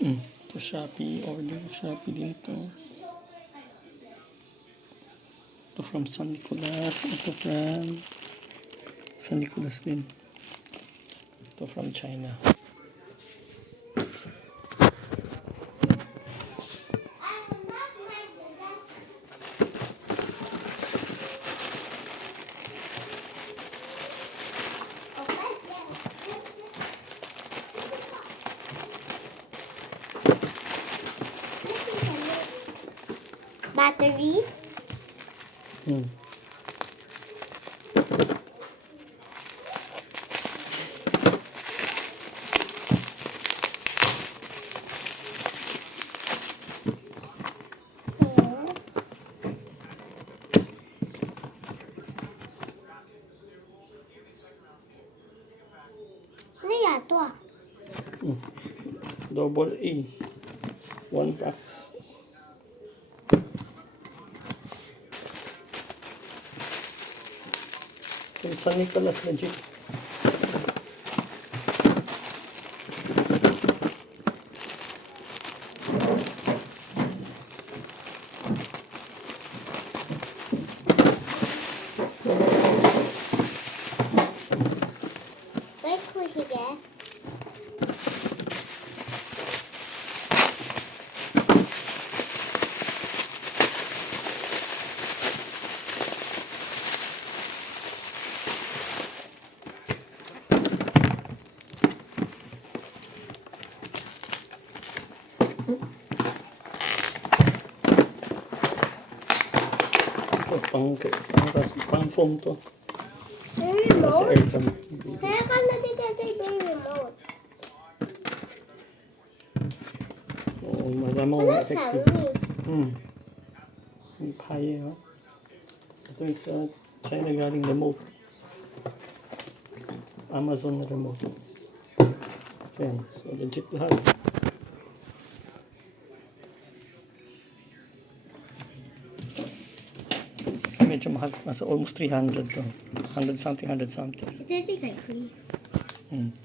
Ito Shopee, order Shopee din to. Ito from San Nicolas. Ito from San Nicolas din. Ito from China. Battery. Ano yato ah? Double A. 1 packs. Okay, San Nicolas legit. Wait for here. Ito, pang foam to. May Kasi remote? aircon. Kaya ka na dito may remote. Oo, malamang Ano effective. saan Ang kaya, ha? Ito is China galing remote. Amazon na remote. Okay, so legit lahat. Medyo mahal. Nasa almost 300 to. 100 something, 100 something. Ito yung free.